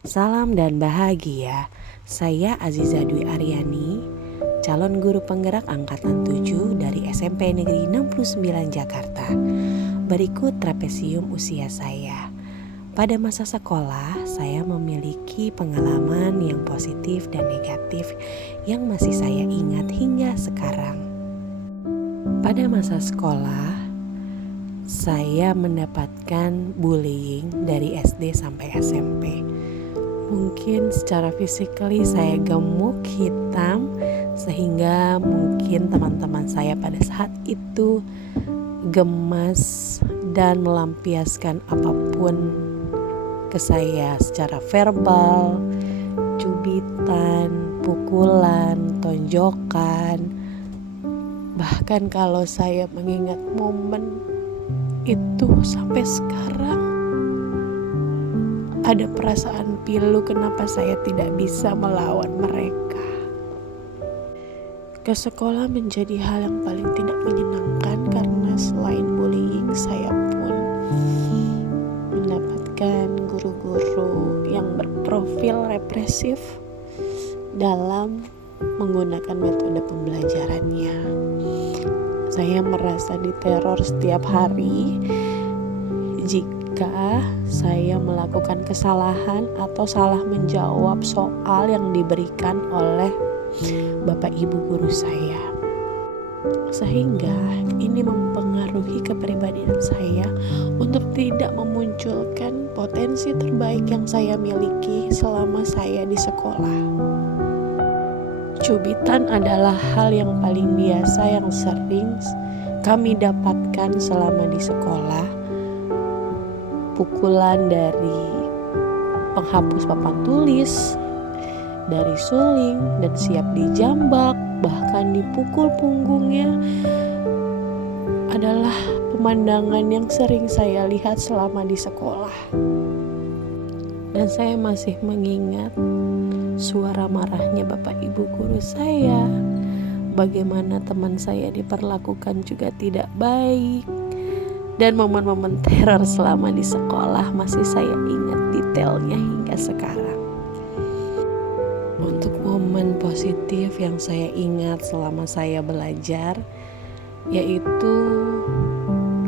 Salam dan bahagia. Saya Aziza Dwi Aryani, calon guru penggerak angkatan 7 dari SMP Negeri 69 Jakarta. Berikut trapesium usia saya. Pada masa sekolah, saya memiliki pengalaman yang positif dan negatif yang masih saya ingat hingga sekarang. Pada masa sekolah, saya mendapatkan bullying dari SD sampai SMP. Mungkin secara physically saya gemuk, hitam, sehingga mungkin teman-teman saya pada saat itu gemas dan melampiaskan apapun ke saya secara verbal, cubitan, pukulan, tonjokan. Bahkan kalau saya mengingat momen itu sampai sekarang, ada perasaan pilu kenapa saya tidak bisa melawan mereka. Ke sekolah menjadi hal yang paling tidak menyenangkan karena selain bullying, saya pun mendapatkan guru-guru yang berprofil represif dalam menggunakan metode pembelajarannya. Saya merasa diteror setiap hari jika saya melakukan kesalahan atau salah menjawab soal yang diberikan oleh Bapak Ibu guru saya. Sehingga ini mempengaruhi kepribadian saya untuk tidak memunculkan potensi terbaik yang saya miliki selama saya di sekolah. Cubitan adalah hal yang paling biasa yang sering kami dapatkan selama di sekolah. Pukulan dari penghapus papan tulis, dari suling, dan siap dijambak, bahkan dipukul punggungnya adalah pemandangan yang sering saya lihat selama di sekolah. Dan saya masih mengingat suara marahnya Bapak Ibu guru saya, bagaimana teman saya diperlakukan juga tidak baik. Dan momen-momen teror selama di sekolah masih saya ingat detailnya hingga sekarang. Untuk momen positif yang saya ingat selama saya belajar, yaitu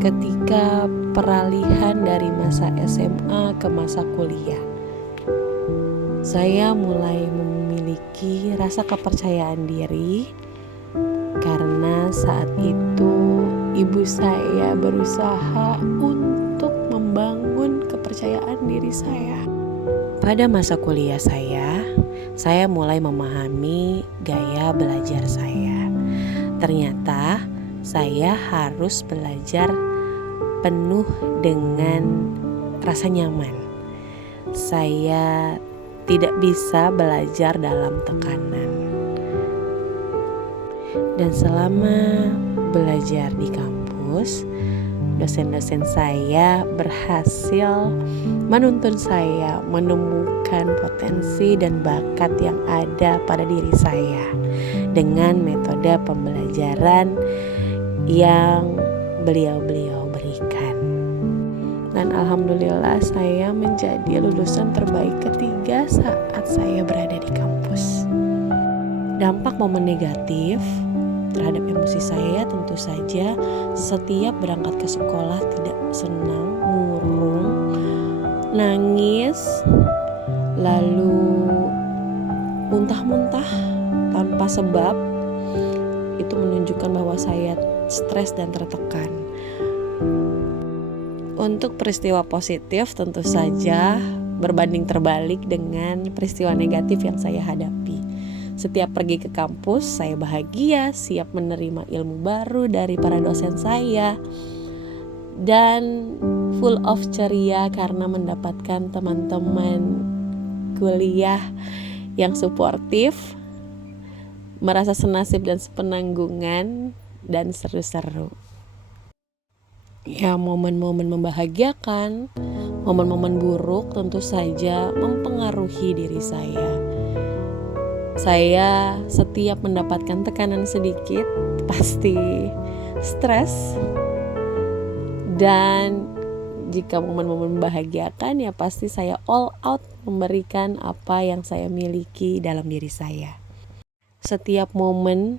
ketika peralihan dari masa SMA ke masa kuliah. Saya mulai memiliki rasa kepercayaan diri karena saat itu ibu saya berusaha untuk membangun kepercayaan diri saya. Pada masa kuliah saya mulai memahami gaya belajar saya. Ternyata saya harus belajar penuh dengan rasa nyaman. Saya tidak bisa belajar dalam tekanan. Dan selama belajar di kampus, dosen-dosen saya berhasil menuntun saya menemukan potensi dan bakat yang ada pada diri saya dengan metode pembelajaran yang beliau-beliau berikan. Dan alhamdulillah saya menjadi lulusan terbaik ketiga saat saya berada di kampus. Dampak momen negatif terhadap emosi saya tentu saja setiap berangkat ke sekolah tidak senang, murung, nangis, lalu muntah-muntah tanpa sebab. Itu menunjukkan bahwa saya stres dan tertekan. Untuk peristiwa positif tentu saja berbanding terbalik dengan peristiwa negatif yang saya hadapi. Setiap pergi ke kampus, saya bahagia, siap menerima ilmu baru dari para dosen saya, dan full of ceria karena mendapatkan teman-teman kuliah yang suportif, merasa senasib dan sepenanggungan, dan seru-seru. Ya, momen-momen membahagiakan, momen-momen buruk tentu saja mempengaruhi diri saya. Saya setiap mendapatkan tekanan sedikit pasti stres dan Jika momen-momen membahagiakan, ya pasti saya all out memberikan apa yang saya miliki dalam diri saya. Setiap momen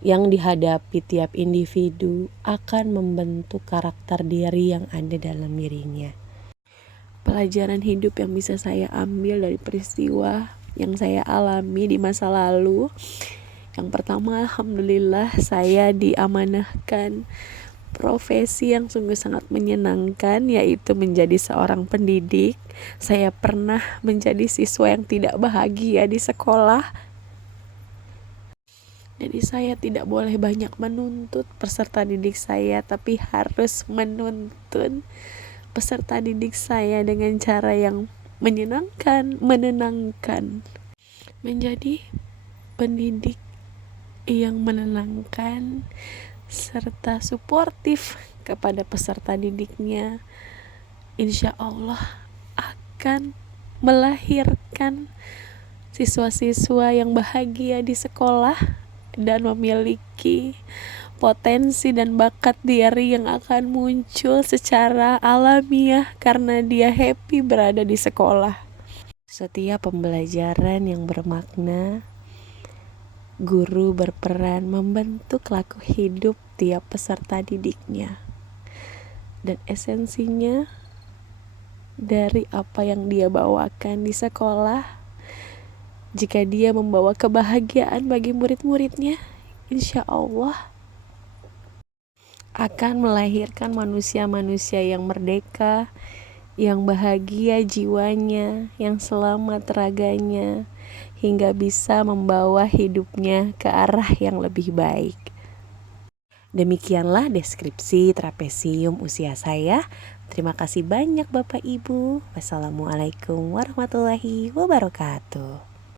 yang dihadapi tiap individu akan membentuk karakter diri yang ada dalam dirinya. Pelajaran hidup yang bisa saya ambil dari peristiwa yang saya alami di masa lalu. Yang pertama, alhamdulillah saya diamanahkan profesi yang sungguh sangat menyenangkan, yaitu menjadi seorang pendidik. Saya pernah menjadi siswa yang tidak bahagia di sekolah. Jadi saya tidak boleh banyak menuntut peserta didik saya, tapi harus menuntun peserta didik saya dengan cara yang menyenangkan, menenangkan. Menjadi pendidik yang menenangkan serta suportif kepada peserta didiknya, insya Allah akan melahirkan siswa-siswa yang bahagia di sekolah dan memiliki potensi dan bakat diri yang akan muncul secara alamiah karena dia happy berada di sekolah. Setiap pembelajaran yang bermakna, guru berperan membentuk laku hidup tiap peserta didiknya. Dan esensinya dari apa yang dia bawakan di sekolah, jika dia membawa kebahagiaan bagi murid-muridnya, insya Allah akan melahirkan manusia-manusia yang merdeka, yang bahagia jiwanya, yang selamat raganya, hingga bisa membawa hidupnya ke arah yang lebih baik. Demikianlah deskripsi trapesium usia saya. Terima kasih banyak Bapak Ibu. Wassalamualaikum warahmatullahi wabarakatuh.